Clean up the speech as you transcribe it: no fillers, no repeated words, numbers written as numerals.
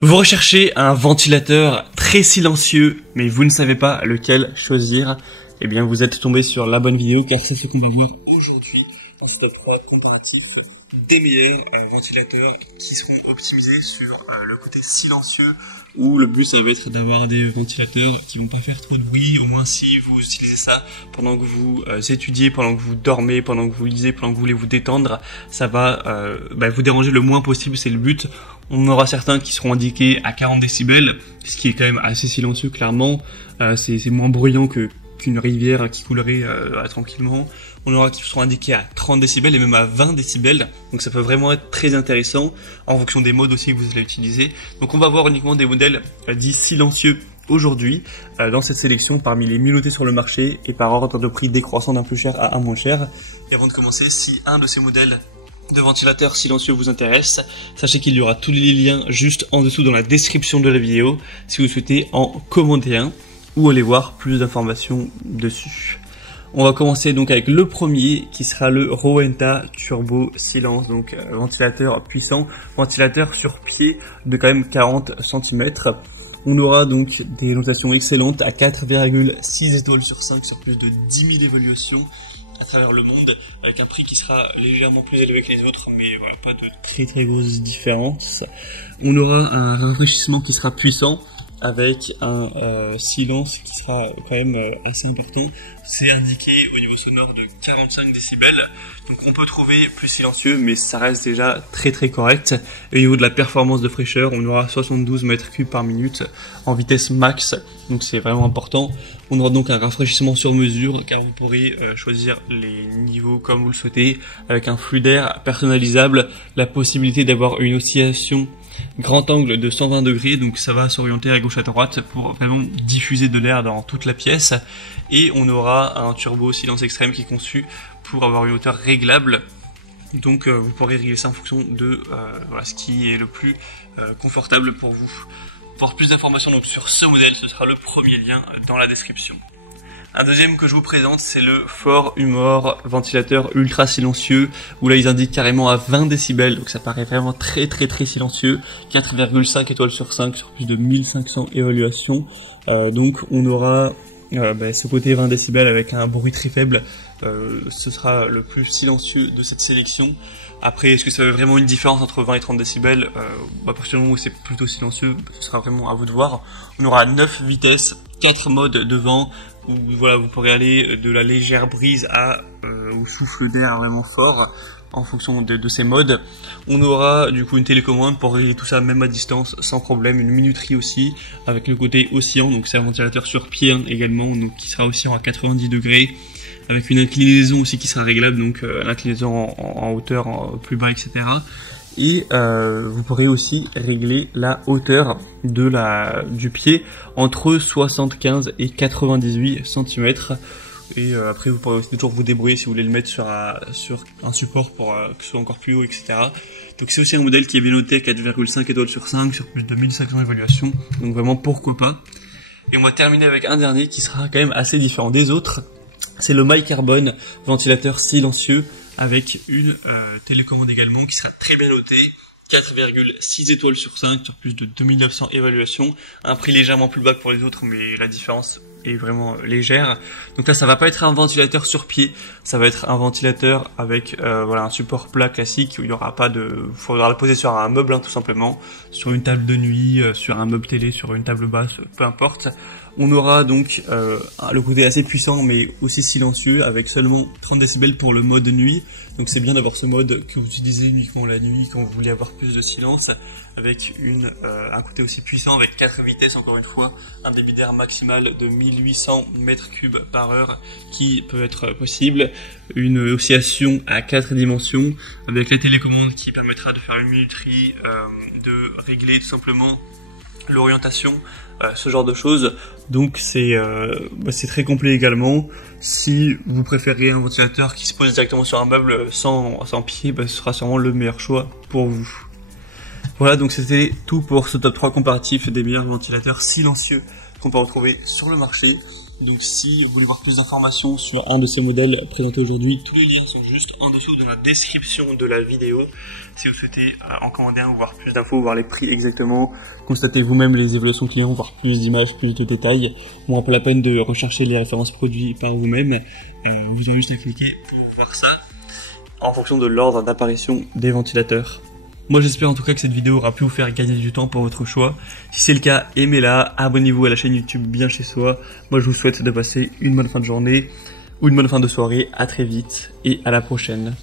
Vous recherchez un ventilateur très silencieux, mais vous ne savez pas lequel choisir. Eh bien, vous êtes tombé sur la bonne vidéo, car c'est ce qu'on va voir aujourd'hui dans ce top 3 comparatif des meilleurs ventilateurs qui seront optimisés sur le côté silencieux, où le but ça va être d'avoir des ventilateurs qui vont pas faire trop de bruit, au moins si vous utilisez ça pendant que vous étudiez, pendant que vous dormez, pendant que vous lisez, pendant que vous voulez vous détendre, ça va vous déranger le moins possible, c'est le but. On aura certains qui seront indiqués à 40 décibels, ce qui est quand même assez silencieux clairement, c'est moins bruyant qu'une rivière qui coulerait tranquillement. On aura qui seront indiqués à 30 décibels et même à 20 décibels, donc ça peut vraiment être très intéressant en fonction des modes aussi que vous allez utiliser. Donc on va voir uniquement des modèles dits silencieux aujourd'hui dans cette sélection parmi les mieux notés sur le marché et par ordre de prix décroissant d'un plus cher à un moins cher. Et avant de commencer, si un de ces modèles de ventilateurs silencieux vous intéresse, sachez qu'il y aura tous les liens juste en dessous dans la description de la vidéo si vous souhaitez en commander un ou aller voir plus d'informations dessus. On va commencer donc avec le premier qui sera le Rowenta Turbo Silence, donc ventilateur puissant, ventilateur sur pied de quand même 40 cm. On aura donc des notations excellentes à 4,6 étoiles sur 5 sur plus de 10 000 évaluations à travers le monde, avec un prix qui sera légèrement plus élevé que les autres, mais voilà, pas de très grosses différences. On aura un rafraîchissement qui sera puissant, avec un silence qui sera quand même assez important. C'est indiqué au niveau sonore de 45 décibels, donc on peut trouver plus silencieux, mais ça reste déjà très correct. Et au niveau de la performance de fraîcheur, on aura 72 mètres cubes par minute en vitesse max, donc c'est vraiment important. On aura donc un rafraîchissement sur mesure, car vous pourrez choisir les niveaux comme vous le souhaitez, avec un flux d'air personnalisable, la possibilité d'avoir une oscillation grand angle de 120 degrés, donc ça va s'orienter à gauche à droite pour vraiment diffuser de l'air dans toute la pièce. Et on aura un turbo silence extrême qui est conçu pour avoir une hauteur réglable, donc vous pourrez régler ça en fonction de ce qui est le plus confortable pour vous. Pour avoir plus d'informations donc sur ce modèle, ce sera le premier lien dans la description. Un deuxième que je vous présente, c'est le Fort Humor ventilateur ultra silencieux, où là ils indiquent carrément à 20 décibels, donc ça paraît vraiment très silencieux, 4,5 étoiles sur 5 sur plus de 1500 évaluations. Donc on aura ce côté 20 décibels avec un bruit très faible, ce sera le plus silencieux de cette sélection. Après, est-ce que ça fait vraiment une différence entre 20 et 30 décibels? À partir du moment où c'est plutôt silencieux, ce sera vraiment à vous de voir. On aura 9 vitesses, 4 modes de vent, où voilà, vous pourrez aller de la légère brise au souffle d'air vraiment fort en fonction de ces modes. On aura du coup une télécommande pour régler tout ça même à distance sans problème, une minuterie aussi avec le côté oscillant, donc c'est un ventilateur sur pied également, donc qui sera oscillant à 90 degrés avec une inclinaison aussi qui sera réglable, donc l'inclinaison en hauteur, plus bas, etc. Et vous pourrez aussi régler la hauteur du pied entre 75 et 98 cm. Et après vous pourrez aussi toujours vous débrouiller si vous voulez le mettre sur un support pour que ce soit encore plus haut, etc. Donc c'est aussi un modèle qui est bien noté à 4,5 étoiles sur 5 sur plus de 1500 évaluations. Donc vraiment pourquoi pas. Et on va terminer avec un dernier qui sera quand même assez différent des autres. C'est le MyCarbone ventilateur silencieux, avec une télécommande également qui sera très bien notée, 4,6 étoiles sur 5 sur plus de 2900 évaluations, un prix légèrement plus bas que pour les autres, mais la différence est vraiment légère. Donc là ça va pas être un ventilateur sur pied, ça va être un ventilateur avec un support plat classique où il y aura pas faudra le poser sur un meuble tout simplement, sur une table de nuit, sur un meuble télé, sur une table basse, peu importe. On aura donc le côté assez puissant mais aussi silencieux avec seulement 30 décibels pour le mode nuit. Donc c'est bien d'avoir ce mode que vous utilisez uniquement la nuit quand vous voulez avoir plus de silence, avec un côté aussi puissant avec 4 vitesses encore une fois, un débit d'air maximal de 1800 mètres cubes par heure qui peut être possible, une oscillation à 4 dimensions avec la télécommande qui permettra de faire une minuterie, de régler tout simplement l'orientation, ce genre de choses. Donc c'est très complet également. Si vous préférez un ventilateur qui se pose directement sur un meuble sans pied, ce sera sûrement le meilleur choix pour vous. Voilà, donc c'était tout pour ce top 3 comparatif des meilleurs ventilateurs silencieux qu'on peut retrouver sur le marché. Donc si vous voulez voir plus d'informations sur un de ces modèles présentés aujourd'hui, tous les liens sont juste en dessous dans la description de la vidéo. Si vous souhaitez en commander un ou voir plus d'infos, voir les prix exactement, constatez vous-même les évaluations clients, voir plus d'images, plus de détails, moins pas la peine de rechercher les références produits par vous-même. Vous avez juste à cliquer pour voir ça en fonction de l'ordre d'apparition des ventilateurs. Moi j'espère en tout cas que cette vidéo aura pu vous faire gagner du temps pour votre choix. Si c'est le cas, aimez-la, abonnez-vous à la chaîne YouTube Bien Chez Soi. Moi je vous souhaite de passer une bonne fin de journée ou une bonne fin de soirée. À très vite et à la prochaine.